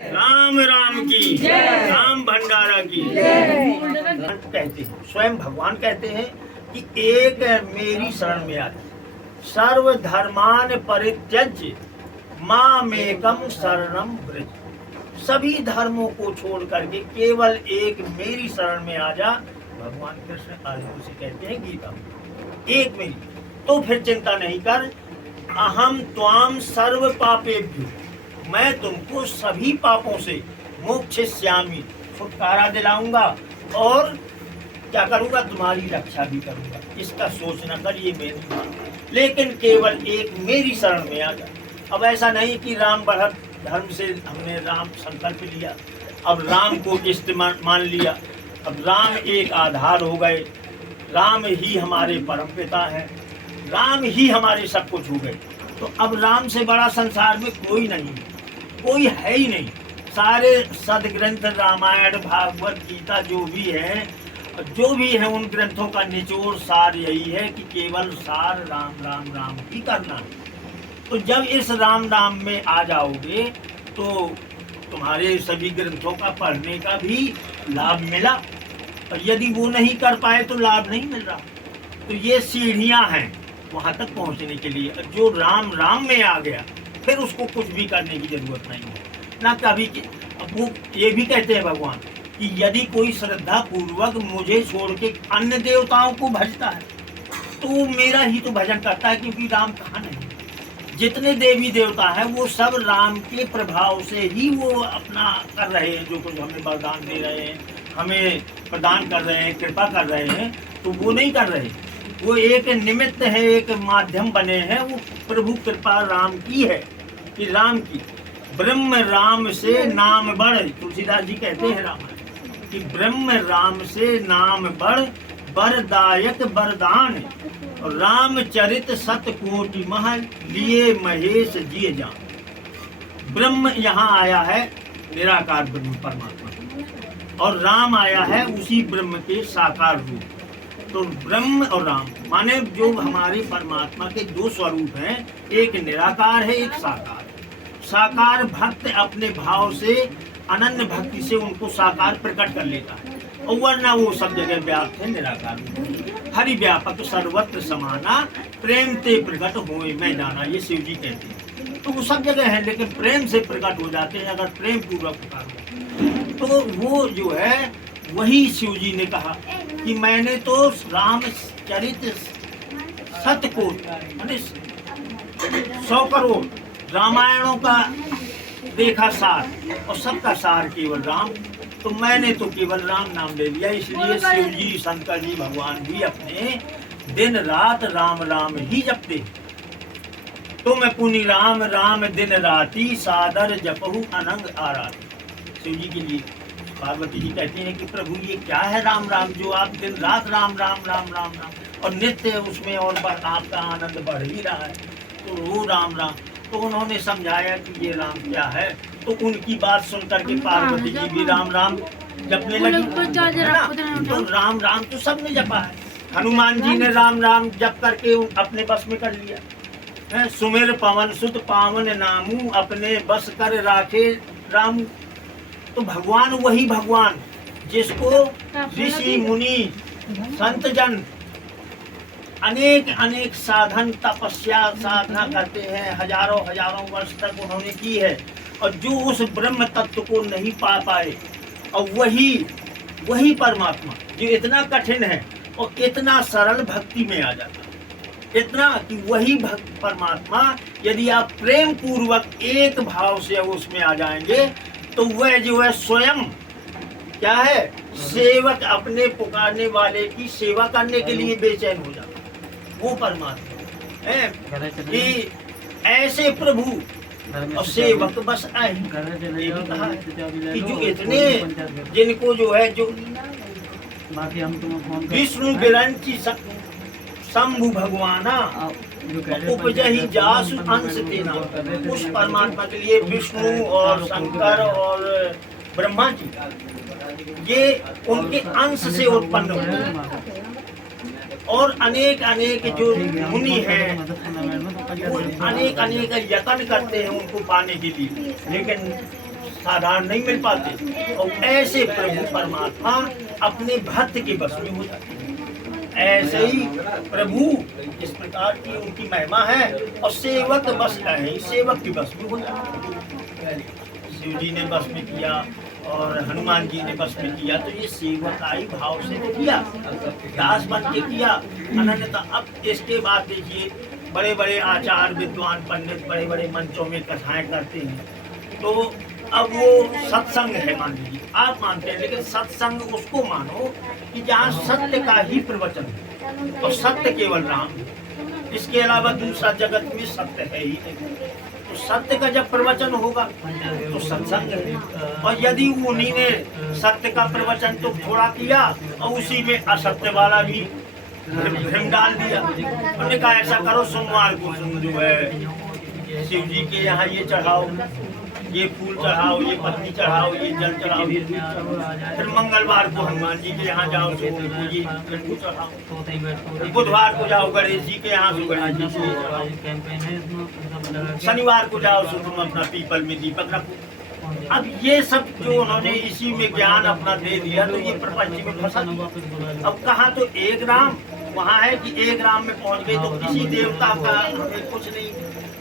राम राम की राम भंडारा की कहते हैं, स्वयं भगवान कहते हैं कि एक मेरी शरण में आए, सर्व धर्मान परित्यज्य मामेकम शरणम व्रज। सभी धर्मों को छोड़ करके केवल एक मेरी शरण में आ जा। भगवान कृष्ण अर्जुन से कहते हैं गीता में, एक मेरी, तो फिर चिंता नहीं कर। अहम त्वाम सर्व पापेभ्यो, मैं तुमको सभी पापों से मोक्षयिष्यामि, छुटकारा दिलाऊंगा और क्या करूंगा, तुम्हारी रक्षा भी करूंगा। इसका सोच न कर, ये मेरी बात। लेकिन केवल एक मेरी शरण में आ जा। अब ऐसा नहीं कि राम बढ़त धर्म से हमने राम संकल्प लिया, अब राम को इष्ट मान लिया, अब राम एक आधार हो गए, राम ही हमारे परम पिता हैं, राम ही हमारे सब कुछ हो गए। तो अब राम से बड़ा संसार में कोई नहीं, कोई है ही नहीं। सारे सदग्रंथ रामायण भागवत गीता जो भी है उन ग्रंथों का निचोड़ सार यही है कि केवल सार राम राम राम ही करना है। तो जब इस राम राम में आ जाओगे तो तुम्हारे सभी ग्रंथों का पढ़ने का भी लाभ मिला, और यदि वो नहीं कर पाए तो लाभ नहीं मिल रहा। तो ये सीढ़ियां हैं वहां तक पहुंचने के लिए। जो राम राम में आ गया फिर उसको कुछ भी करने की जरूरत नहीं है ना कभी। अब वो ये भी कहते हैं भगवान कि यदि कोई श्रद्धा पूर्वक मुझे छोड़ के अन्य देवताओं को भजता है तो मेरा ही तो भजन करता है, क्योंकि राम कहाँ नहीं। जितने देवी देवता हैं वो सब राम के प्रभाव से ही वो अपना कर रहे हैं, जो कुछ हमें वरदान दे रहे हैं, हमें प्रदान कर रहे हैं, कृपा कर रहे हैं, तो वो नहीं कर रहे। वो एक निमित्त है, एक माध्यम बने हैं। वो प्रभु कृपा राम की है कि राम की। ब्रह्म राम से नाम बढ़, तुलसीदास जी कहते हैं रामायण कि ब्रह्म राम से नाम बढ़, वरदायक वरदान, और रामचरित सतकोटि मह, लिए महेश जिय जान। ब्रह्म यहाँ आया है निराकार ब्रह्म परमात्मा, और राम आया है उसी ब्रह्म के साकार रूप। तो ब्रह्म और राम माने जो हमारे परमात्मा के दो स्वरूप हैं, एक निराकार है, एक साकार। साकार भक्त अपने भाव से अनन्य भक्ति से उनको साकार प्रकट कर लेता है, और वरना वो सब जगह व्याप्त है निराकार। हरि व्यापक सर्वत्र समाना, प्रेम ते प्रकट होए मैं जाना, ये शिव जी कहते हैं। तो वो सब जगह है, लेकिन प्रेम से प्रकट हो जाते हैं अगर प्रेम पूर्वक पुकारो। तो वो जो है वही शिव जी ने कहा कि मैंने तो रामचरित सतकोटि माने 100 करोड़ रामायणों का देखा सार, और सबका सार केवल राम। तो मैंने तो केवल राम नाम ले लिया। इसलिए शिव जी, शंकर जी, भगवान भी अपने दिन रात राम राम ही जपते। तो मैं पुनि राम राम दिन राती, सादर जपहु अनंग आराती। शिव जी के लिए पार्वती जी कहती हैं कि प्रभु ये क्या है राम राम, जो आप दिन रात राम राम राम राम राम, और नित्य उसमें और आपका आनंद बढ़ ही रहा है, तो वो राम राम। तो उन्होंने समझाया कि ये राम क्या है। तो उनकी बात सुन करके पार्वती जी भी राम राम जपने लगी, है ना। तो राम राम तो सबने जपा है। हनुमान जी ने राम राम जप करके अपने बस में कर लिया है। सुमेर पवन सुत पावन नामू, अपने बस कर राखे राम। तो भगवान वही भगवान जिसको ऋषि मुनि संत जन अनेक अनेक साधन तपस्या साधना करते हैं, हजारों हजारों वर्ष तक उन्होंने की है, और जो उस ब्रह्म तत्व को नहीं पा पाए, और वही परमात्मा जो इतना कठिन है और इतना सरल भक्ति में आ जाता है, इतना कि वही परमात्मा यदि आप प्रेम पूर्वक एक भाव से उसमें आ जाएंगे तो वह जो है स्वयं क्या है, सेवक अपने पुकारने वाले की सेवा करने के लिए बेचैन हो जाता है। वो परमात्मा है कि ऐसे प्रभु और सेवक बस आए। ये भी कहा है कि जो इतने जिनको जो है जो विष्णु विरंची शंभु भगवाना उपजहि जासु अंश तेना, उस परमात्मा के लिए विष्णु और शंकर और ब्रह्मा जी ये उनके अंश से उत्पन्न हुए, और अनेक अनेक जो मुनि हैं वो अनेक अनेक यत्न करते हैं उनको पाने के लिए, लेकिन साधारण नहीं मिल पाते। और ऐसे प्रभु परमात्मा अपने भक्त के बस में हो जाते हैं। ऐसे ही प्रभु इस प्रकार की उनकी महिमा है और सेवक बस है, सेवक के बस में हो जाते हैं। शिव जी ने बस में किया और हनुमान जी ने बस में किया, तो ये सेवकाई भाव से किया, दास बन के किया अनन्यता। अब इसके बाद देखिए बड़े बड़े आचार्य विद्वान पंडित बड़े बड़े मंचों में कथाएं करते हैं, तो अब वो सत्संग है मान लीजिए, आप मानते हैं, लेकिन सत्संग उसको मानो कि जहाँ सत्य का ही प्रवचन है और सत्य केवल राम है, इसके अलावा दूसरा जगत में सत्य है ही नहीं। तो सत्य का जब प्रवचन होगा तो सत्संग है। और यदि उन्हीं ने सत्य का प्रवचन तो थोड़ा किया और उसी में असत्य वाला भी भ्रम डाल दिया, उन्होंने कहा ऐसा करो सोमवार को जो है शिव जी के यहाँ ये चढ़ाओ, ये फूल चढ़ाओ, ये पत्नी चढ़ाओ, ये जल चढ़ाओ, फिर मंगलवार को हनुमान जी के यहाँ जाओ तो ये लड्डू चढ़ाओ, बुधवार को जाओ गणेश जी के यहाँ तो गणेश जी को चढ़ाओ, शनिवार को जाओ तो तुम अपना पीपल में दीपक रखो। अब ये सब जो उन्होंने इसी में ज्ञान अपना दे दिया तो ये प्रपंच में फंसा दिया। अब कहा तो एक राम वहाँ है कि एक राम में पहुँच गए, तो किसी देवता का हमें कुछ नहीं,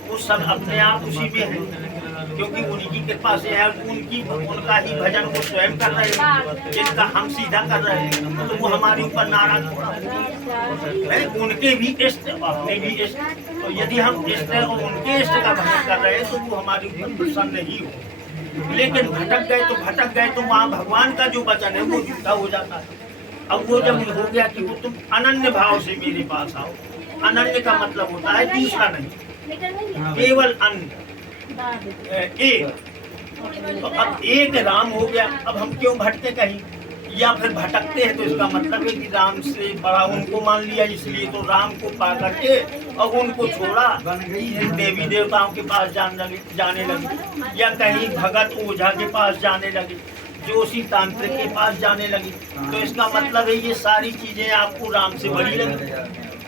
वो सब अपने आप उसी में है, क्योंकि उन्हीं की कृपा से है, उनका ही भजन वो स्वयं कर रहे हैं, जिसका हम सीधा कर रहे हैं, तो वो हमारे ऊपर नाराज हो रहा है। उनके भी इष्ट अपने भी इष्ट, तो यदि हम इष्ट और उनके इष्ट का भजन कर रहे हैं तो वो हमारे ऊपर प्रसन्न ही हो। लेकिन भटक गए तो वहाँ भगवान का जो वचन है वो झूठा हो जाता है। अब वो जब हो गया कि वो तुम अनन्य भाव से मेरे पास आओ, अनन्य का मतलब होता है दूसरा नहीं, केवल अन्न एक, तो अब एक राम हो गया। अब हम क्यों भटके कहीं या फिर भटकते हैं, तो इसका मतलब है कि राम से बड़ा उनको मान लिया, इसलिए तो राम को पा करके और उनको छोड़ा, देवी देवताओं के पास जाने लगे, या कहीं भगत ओझा के पास जाने लगे, जोशी तांत्रिक के पास जाने लगे। तो इसका मतलब है ये सारी चीजें आपको राम से बड़ी लगी,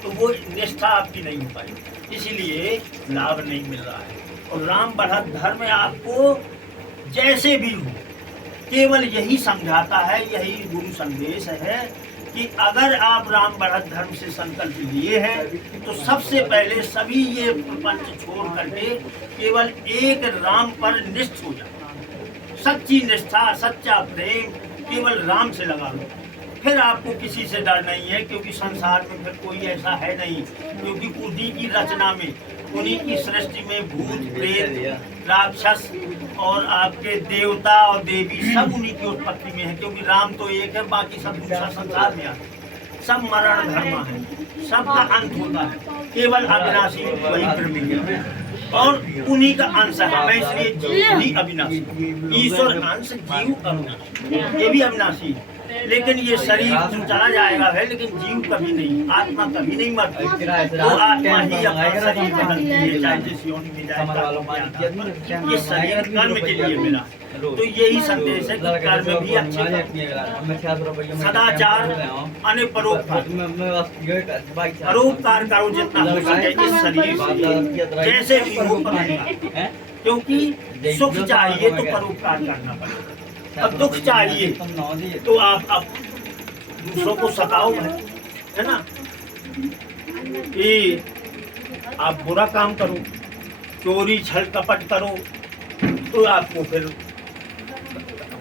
तो वो निष्ठा आपकी नहीं हो पाई, इसीलिए लाभ नहीं मिल रहा है। और राम बढ़त धर्म आपको जैसे भी हो केवल यही समझाता है, यही गुरु संदेश है कि अगर आप राम बढ़त धर्म से संकल्प लिए हैं तो सबसे पहले सभी ये प्रपंच छोड़ करके केवल एक राम पर निष्ठ हो जाओ। सच्ची निष्ठा, सच्चा प्रेम केवल राम से लगा लो, फिर आपको किसी से डर नहीं है, क्योंकि संसार में फिर कोई ऐसा है नहीं, क्योंकि उन्हीं की रचना में, उन्हीं की सृष्टि में भूत प्रेत राक्षस और आपके देवता और देवी सब उन्हीं की उत्पत्ति में है, क्योंकि राम तो एक है, बाकी सब दूसरा संसार में आते, सब मरण धर्म है, सबका अंत होता है, केवल अविनाशी वही ब्रह्म है और उन्हीं का अंश है। मैं इसलिए जीव भी अविनाशी, ईश्वर अंश जीव अविनाशी, ये भी अविनाशी है, लेकिन ये शरीर तो चला जाएगा है, लेकिन जीव कभी नहीं, आत्मा कभी नहीं मरती, वो आत्मा ही अपना शरीर बदलती है, चाहे जिस योनि में जाए। ये शरीर कर्म के लिए मिला, तो यही संदेश है कि कर्म भी अच्छे करो, सदाचार अने परोपकार करो जितना हो सके इस शरीर से, जैसे भी हो, क्योंकि सुख चाहिए तो परोपकार करना पड़ेगा। अब दुख चाहिए तो आप दूसरों को सताओ, है ना, कि आप बुरा काम करो, चोरी छल कपट करो, तो आपको फिर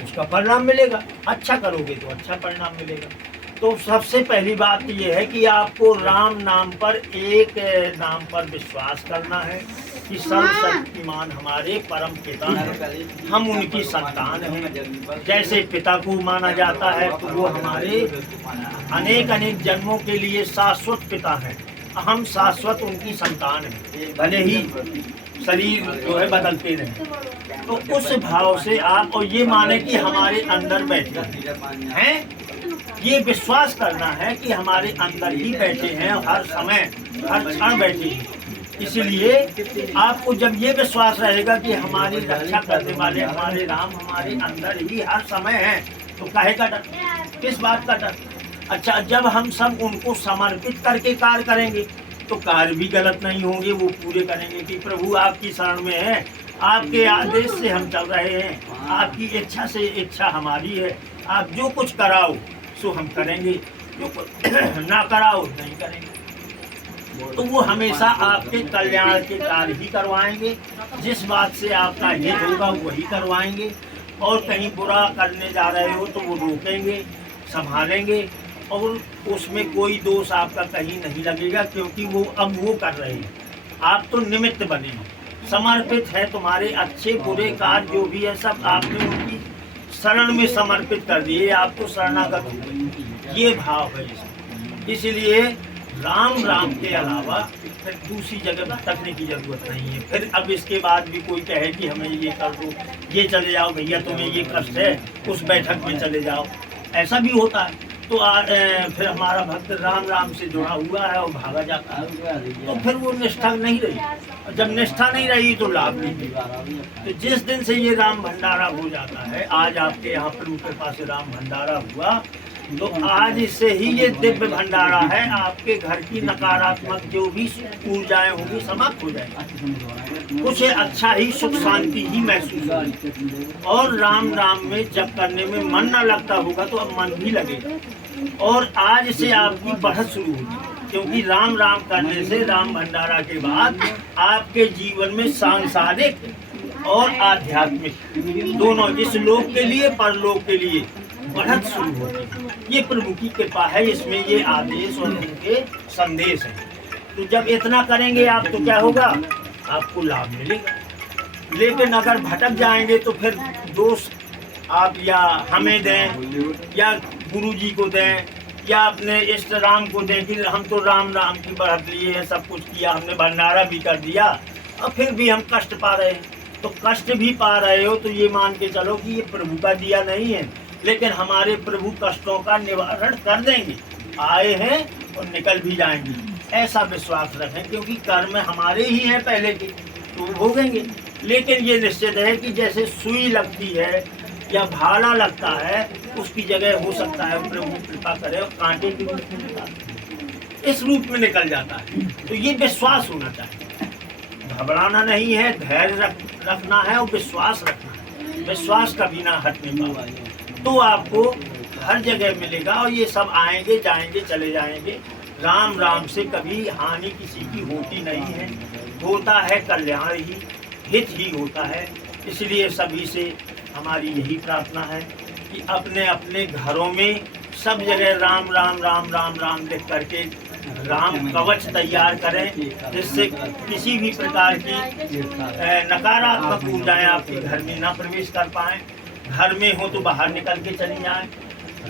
उसका परिणाम मिलेगा, अच्छा करोगे तो अच्छा परिणाम मिलेगा। तो सबसे पहली बात ये है कि आपको राम नाम पर, एक नाम पर विश्वास करना है कि सर्वशक्तिमान हमारे परम पिता हैं, हम उनकी संतान हैं। जैसे पिता को माना जाता है तो वो हमारे अनेक अनेक जन्मों के लिए शाश्वत पिता हैं, हम शाश्वत उनकी संतान हैं, भले ही शरीर जो है बदलते रहे। तो उस भाव से आप और ये माने कि हमारे अंदर बैठे हैं, ये विश्वास करना है कि हमारे अंदर ही बैठे हैं, हर समय हर क्षण बैठे हैं। इसलिए आपको जब ये विश्वास रहेगा कि हमारी रक्षा करने वाले हमारे राम हमारे अंदर ही हर समय हैं, तो काहे का डर, किस बात का डर। अच्छा, जब हम सब उनको समर्पित करके कार्य करेंगे तो कार्य भी गलत नहीं होंगे, वो पूरे करेंगे कि प्रभु आपकी शरण में है, आपके आदेश से हम चल रहे हैं, आपकी इच्छा से इच्छा हमारी है। आप जो कुछ कराओ सो हम करेंगे, जो कुछ ना कराओ नहीं करेंगे। तो वो हमेशा आपके कल्याण के कार्य ही करवाएंगे, जिस बात से आपका हित होगा वही करवाएंगे। और कहीं बुरा करने जा रहे हो तो वो रोकेंगे, संभालेंगे, और उसमें कोई दोष आपका कहीं नहीं लगेगा, क्योंकि वो अब वो कर रहे हैं, आप तो निमित्त बने हो, समर्पित है। तुम्हारे अच्छे बुरे कार्य जो भी है सब आपने उनकी शरण में समर्पित कर दिए, आप तो शरणागत हो गए। ये भाव है इसमें। इसलिए राम राम के अलावा फिर दूसरी जगह भटकने की जरूरत नहीं है। फिर अब इसके बाद भी कोई कहे कि हमें ये कर दो, ये चले जाओ भैया, तुम्हें ये कष्ट है, उस बैठक में चले जाओ, ऐसा भी होता है। तो फिर हमारा भक्त राम राम से जुड़ा हुआ है और भागा जाता है, तो फिर वो निष्ठा नहीं रही। जब निष्ठा नहीं रही तो लाभ नहीं मिला। तो जिस दिन से ये राम भंडारा हो जाता है, आज आपके यहाँ प्रभु के पास राम भंडारा हुआ, तो आज से ही ये दिव्य भंडारा है, आपके घर की नकारात्मक जो भी ऊर्जाएं होंगी समाप्त हो जाएगी। कुछ अच्छा ही सुख शांति ही महसूस होगी। और राम राम में जप करने में मन न लगता होगा तो अब मन भी लगेगा, और आज से आपकी बढ़त शुरू होगी। क्योंकि राम राम करने से, राम भंडारा के बाद आपके जीवन में सांसारिक और आध्यात्मिक दोनों, इस लोक के लिए परलोक के लिए बढ़त शुरू होगी। ये प्रभु की कृपा है, इसमें ये आदेश और इनके संदेश हैं। तो जब इतना करेंगे आप तो क्या होगा, आपको लाभ मिलेगा। लेकिन अगर भटक जाएंगे तो फिर दोष आप या हमें दें, या गुरु जी को दें, या अपने इष्ट राम को दें कि हम तो राम राम की बढ़त लिए हैं, सब कुछ किया, हमने भंडारा भी कर दिया, और फिर भी हम कष्ट पा रहे हैं। तो कष्ट भी पा रहे हो तो ये मान के चलो कि ये प्रभु का दिया नहीं है, लेकिन हमारे प्रभु कष्टों का निवारण कर देंगे। आए हैं और निकल भी जाएंगे, ऐसा विश्वास रखें। क्योंकि कर्म हमारे ही हैं पहले के, तो भोगेंगे। लेकिन ये निश्चित है कि जैसे सुई लगती है या भाला लगता है, उसकी जगह हो सकता है प्रभु कृपा करे और कांटे की रूप में निकल, इस रूप में निकल जाता है। तो ये विश्वास होना चाहिए, घबराना नहीं है, धैर्य रखना है और विश्वास रखना है। विश्वास कभी ना हटने पाएगा तो आपको हर जगह मिलेगा। और ये सब आएंगे जाएंगे चले जाएंगे। राम राम से कभी हानि किसी की होती नहीं है, होता है कल्याण ही, हित ही होता है। इसलिए सभी से हमारी यही प्रार्थना है कि अपने अपने घरों में सब जगह राम राम राम राम राम लिख करके राम कवच तैयार करें, जिससे किसी भी प्रकार की नकारात्मक ऊर्जाएं आपके घर में न प्रवेश कर पाएं। घर में हो तो बाहर निकल के चली जाएं।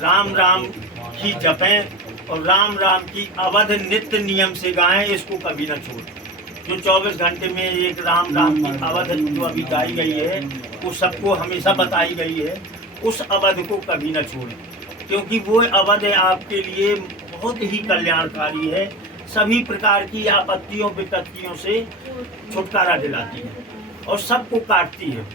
राम राम की जपें और राम राम की अवध नित्य नियम से गाएं, इसको कभी न छोड़ें। जो 24 घंटे में एक राम राम की अवध जो अभी गाई गई है, वो सबको हमेशा बताई गई है, उस अवध को कभी न छोड़ें। क्योंकि वो अवध आपके लिए बहुत ही कल्याणकारी है, सभी प्रकार की आपत्तियों विपत्तियों से छुटकारा दिलाती है और सबको काटती है।